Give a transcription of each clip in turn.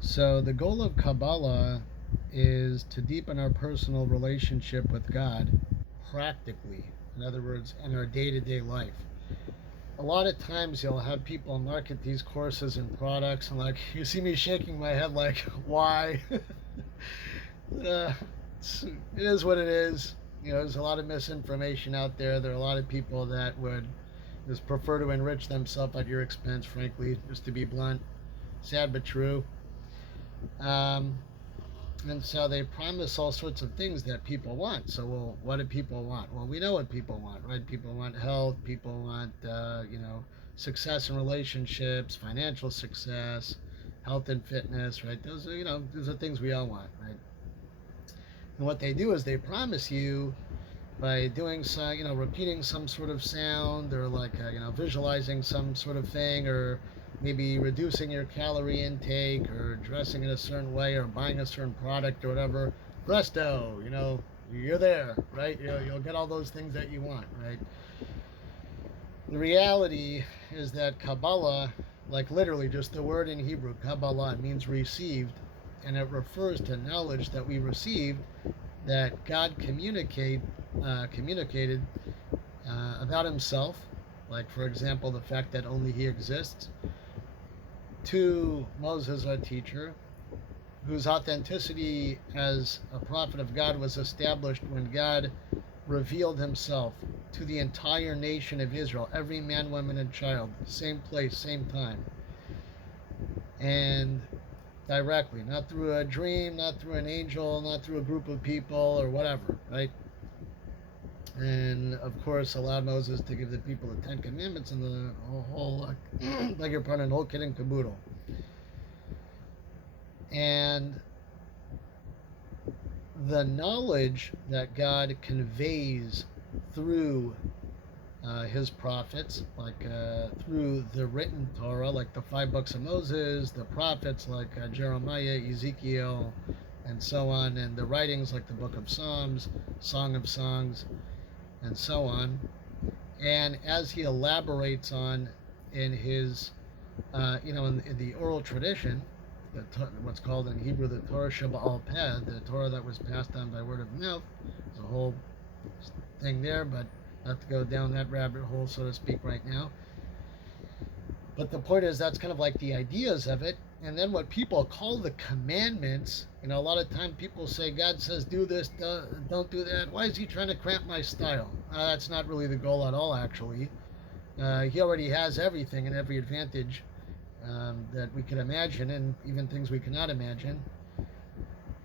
So, the goal of Kabbalah is to deepen our personal relationship with God practically. In other words, in our day to day life. A lot of times you'll have people market these courses and products, and like, you see me shaking my head, like, why? uh, it is what it is. There's a lot of misinformation out there. There are a lot of people that would just prefer to enrich themselves at your expense, frankly, just to be blunt. Sad but true. Um, and so they promise all sorts of things that people want. So, well, what do people want? Well, we know what people want, right? People want health. People want, success in relationships, financial success, health and fitness, right? Those are things we all want, right? And what they do is they promise you by doing some, repeating some sort of sound, or like, visualizing some sort of thing, or maybe reducing your calorie intake, or dressing in a certain way, or buying a certain product or whatever. Presto, you're there, right? You'll get all those things that you want, right? The reality is that Kabbalah, like literally just the word in Hebrew, Kabbalah, means received, and it refers to knowledge that we received, that God communicated about himself, like, for example, the fact that only he exists, to Moses, our teacher, whose authenticity as a prophet of God was established when God revealed himself to the entire nation of Israel, every man, woman, and child, same place, same time, and directly, not through a dream, not through an angel, not through a group of people or whatever, right? And of course allowed Moses to give the people the Ten Commandments and the whole, beg your pardon, whole kit and caboodle. And the knowledge that God conveys through his prophets, like through the written Torah, like the 5 books of Moses, the prophets like Jeremiah, Ezekiel, and so on, and the writings like the book of Psalms, Song of Songs, and so on. And as he elaborates on in his, in the oral tradition, what's called in Hebrew the Torah Sheba'al Peh, the Torah that was passed on by word of mouth. There's a whole thing there, but not to go down that rabbit hole, so to speak, right now. But the point is, that's kind of like the ideas of it. And then what people call the commandments, a lot of time people say, God says, do this, don't do that. Why is he trying to cramp my style? That's not really the goal at all, actually. He already has everything and every advantage that we could imagine, and even things we cannot imagine.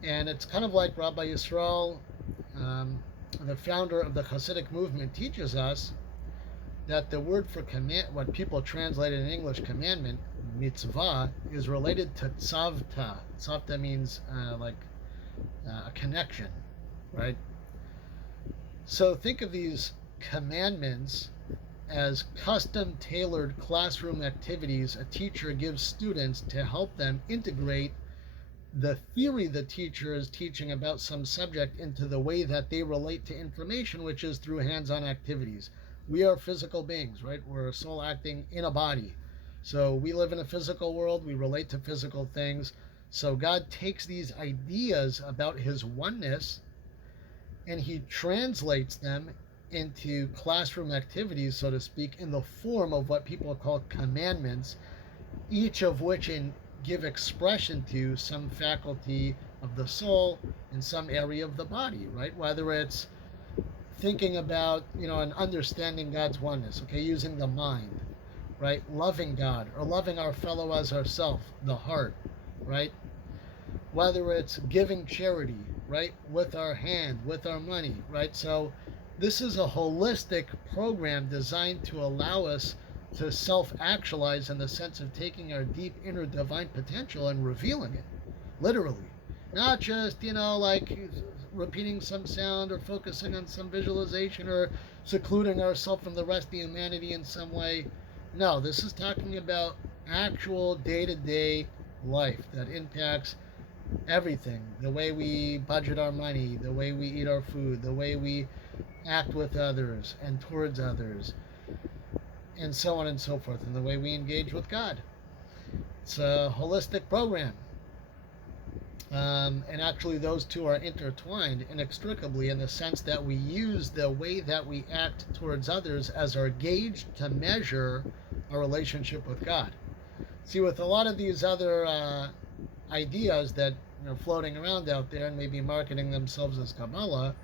And it's kind of like Rabbi Yisrael, the founder of the Hasidic movement, teaches us that the word for command, what people translated in English commandment, mitzvah, is related to tzavta. Tzavta means a connection, right? So think of these commandments as custom tailored classroom activities a teacher gives students to help them integrate the theory the teacher is teaching about some subject into the way that they relate to information, which is through hands-on activities. We are physical beings, right? We're a soul acting in a body. So we live in a physical world, we relate to physical things. So God takes these ideas about his oneness and he translates them into classroom activities, so to speak, in the form of what people call commandments, each of which give expression to some faculty of the soul in some area of the body, right? Whether it's thinking about, and understanding God's oneness, okay, using the mind, right? Loving God or loving our fellow as ourself, the heart, right? Whether it's giving charity, right? With our hand, with our money, right? So this is a holistic program designed to allow us to self-actualize in the sense of taking our deep inner divine potential and revealing it, literally. Not just, like repeating some sound or focusing on some visualization or secluding ourselves from the rest of humanity in some way. No, this is talking about actual day-to-day life that impacts everything. The way we budget our money, the way we eat our food, the way we act with others and towards others, and so on and so forth, and the way we engage with God. It's a holistic program. And actually, those two are intertwined inextricably in the sense that we use the way that we act towards others as our gauge to measure our relationship with God. See, with a lot of these other ideas that floating around out there and maybe marketing themselves as Kabbalah,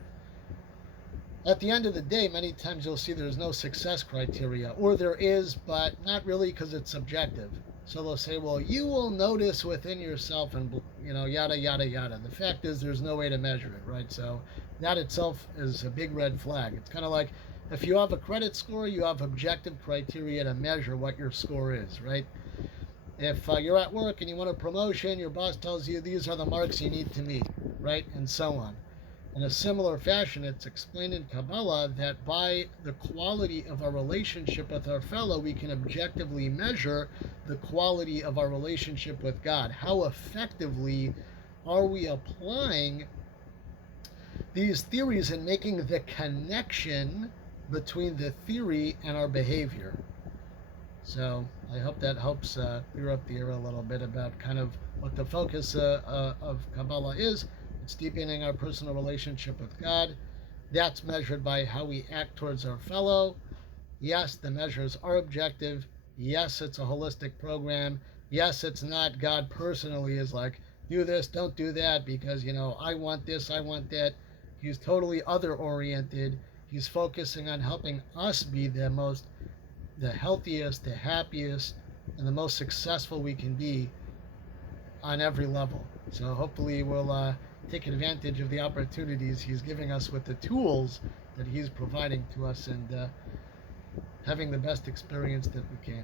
at the end of the day, many times you'll see there's no success criteria, or there is, but not really because it's subjective. So they'll say, well, you will notice within yourself and, yada, yada, yada. The fact is, there's no way to measure it, right? So that itself is a big red flag. It's kind of like if you have a credit score, you have objective criteria to measure what your score is, right? If you're at work and you want a promotion, your boss tells you these are the marks you need to meet, right? And so on. In a similar fashion, it's explained in Kabbalah that by the quality of our relationship with our fellow, we can objectively measure the quality of our relationship with God. How effectively are we applying these theories and making the connection between the theory and our behavior? So I hope that helps clear up the air a little bit about kind of what the focus of Kabbalah is. It's deepening our personal relationship with God. That's measured by how we act towards our fellow. Yes, the measures are objective. Yes, it's a holistic program. Yes, it's not God personally is like, do this, don't do that, because, I want this, I want that. He's totally other oriented. He's focusing on helping us be the healthiest, the happiest, and the most successful we can be on every level. So hopefully we'll take advantage of the opportunities he's giving us with the tools that he's providing to us and having the best experience that we can.